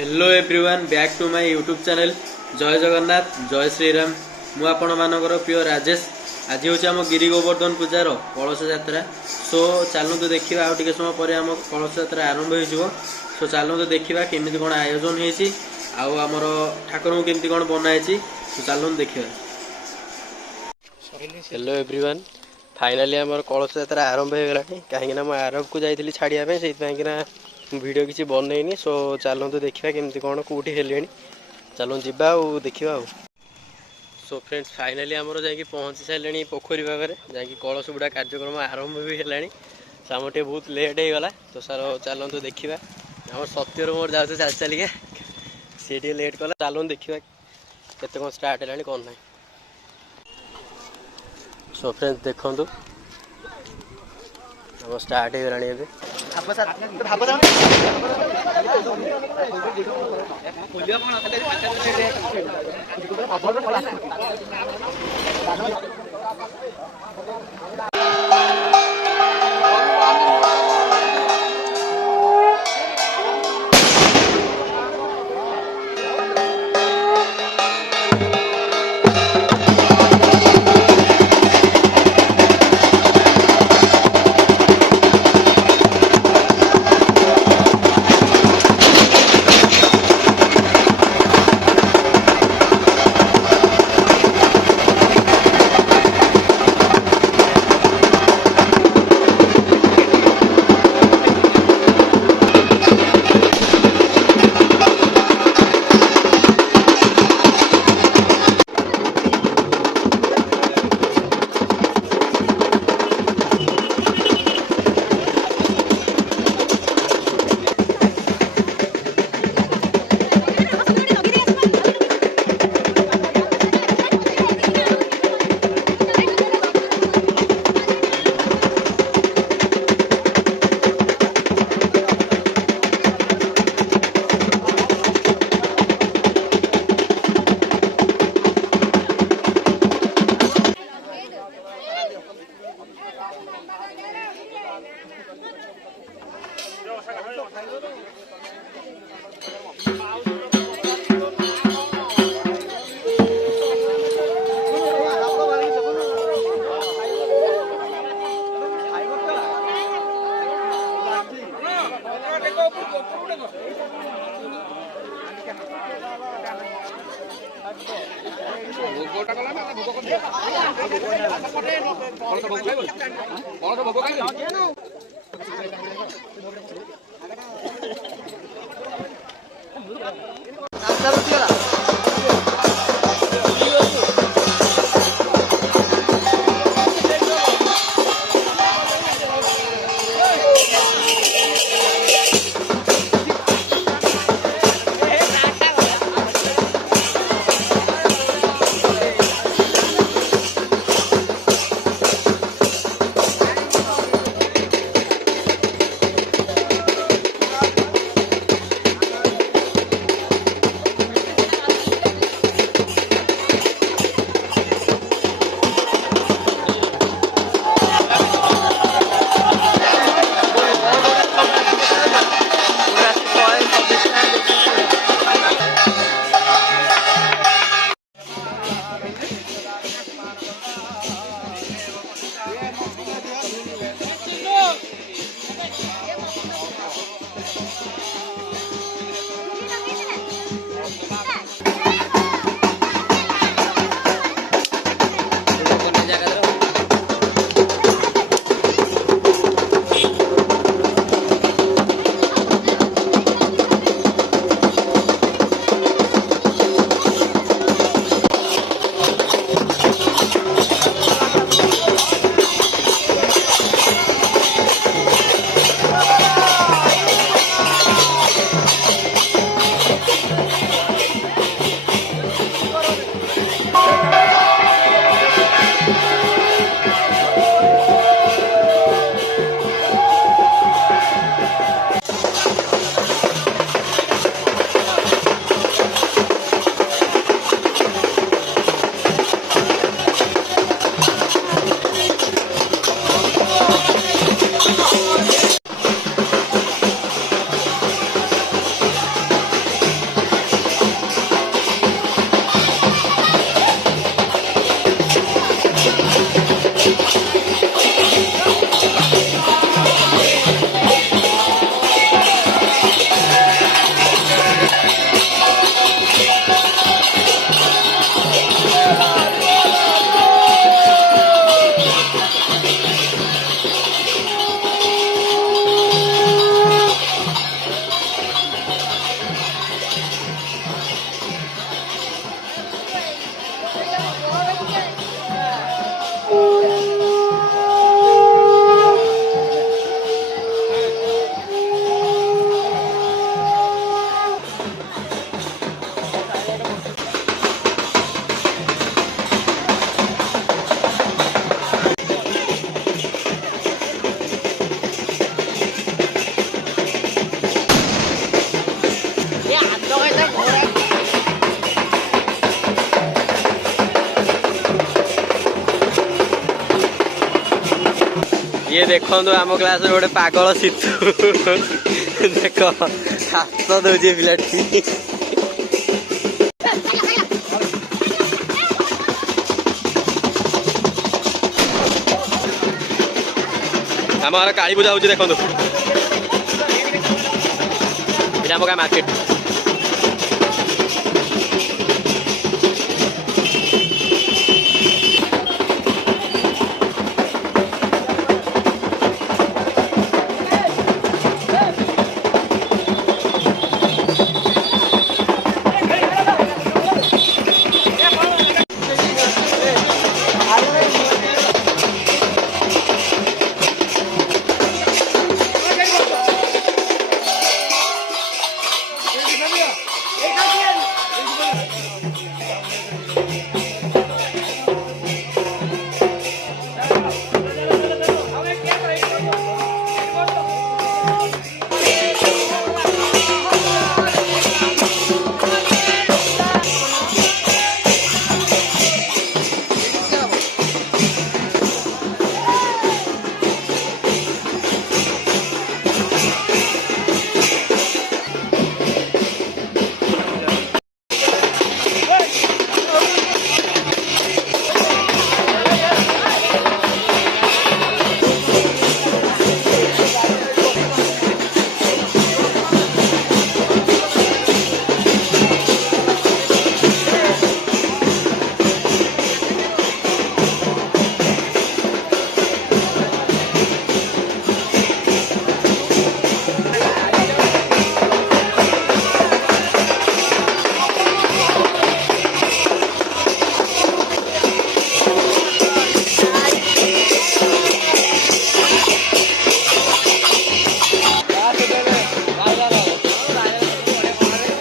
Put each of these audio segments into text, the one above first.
Hello everyone back to my YouTube channel जय जगन्नाथ जय श्रीराम मु आपण मानकर प्रिय राजेश। आज हूँ आम गिरी गोवर्धन पूजार कलश यात्रा। सो चलतु देखा आउ टे समय पर आम कलश यात्रा आरंभ हो। सो चलतु देखा केमी कौन आयोजन होती आमर ठाकुर को केमती कौन बनाई। सो चलतु देखा। हेलो एवरीवन फाइनाली आमर कलश यात्रा आरंभ हो गला कहीं आरब को जाइली छाड़िया से वीडियो किसी बनईनी। सो चलतु देखा केमती कौन कौटी हेले चलू जा देखा। सो फ्रेंड्स फाइनाली आमर जा पहुँची सारे पोखरी पाखे जा कलश बुड़ा कार्यक्रम आरंभ भी है। आम टे बहुत लेट हो गला तो सर चलतु देखा आम सत्यर मोर जाऊँ चल चलिए सी लेट कला। चलू देखा केते कौन स्टार्ट है कौन ना। सो फ्रेंड्स देखु आम स्टार्ट हो गला। ये देखो आम क्लास गोटे पागल सीतु देख हाथ दौजे पिलाटी आम घर काली पूजा हो देखो आम गाँ मार्केट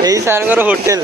यही सार होटेल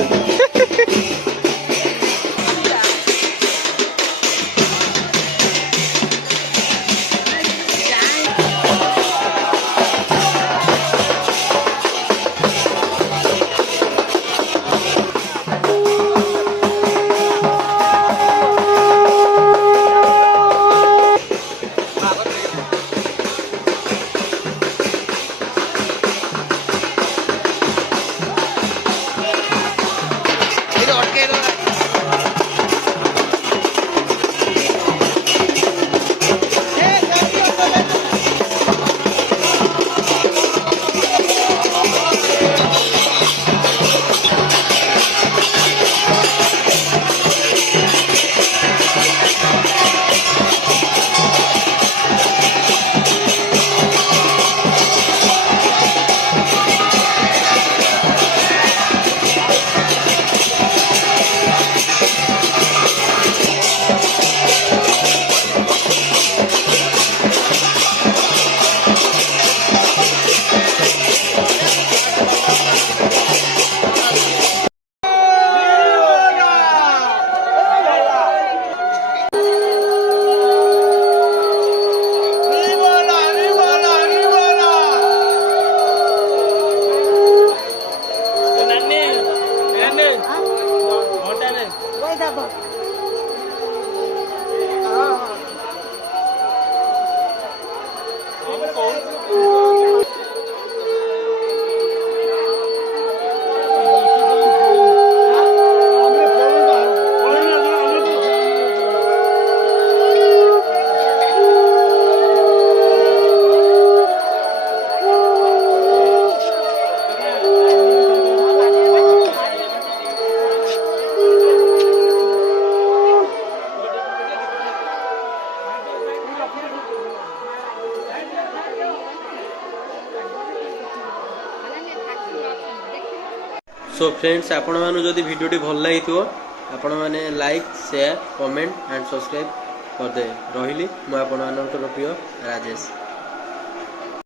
सो फ्रेंड्स आपण मानु जदि वीडियो भल लगी थो आपण Mane like share comment end subscribe कर दे रहिली मु आपण मानकर प्रिय राजेश।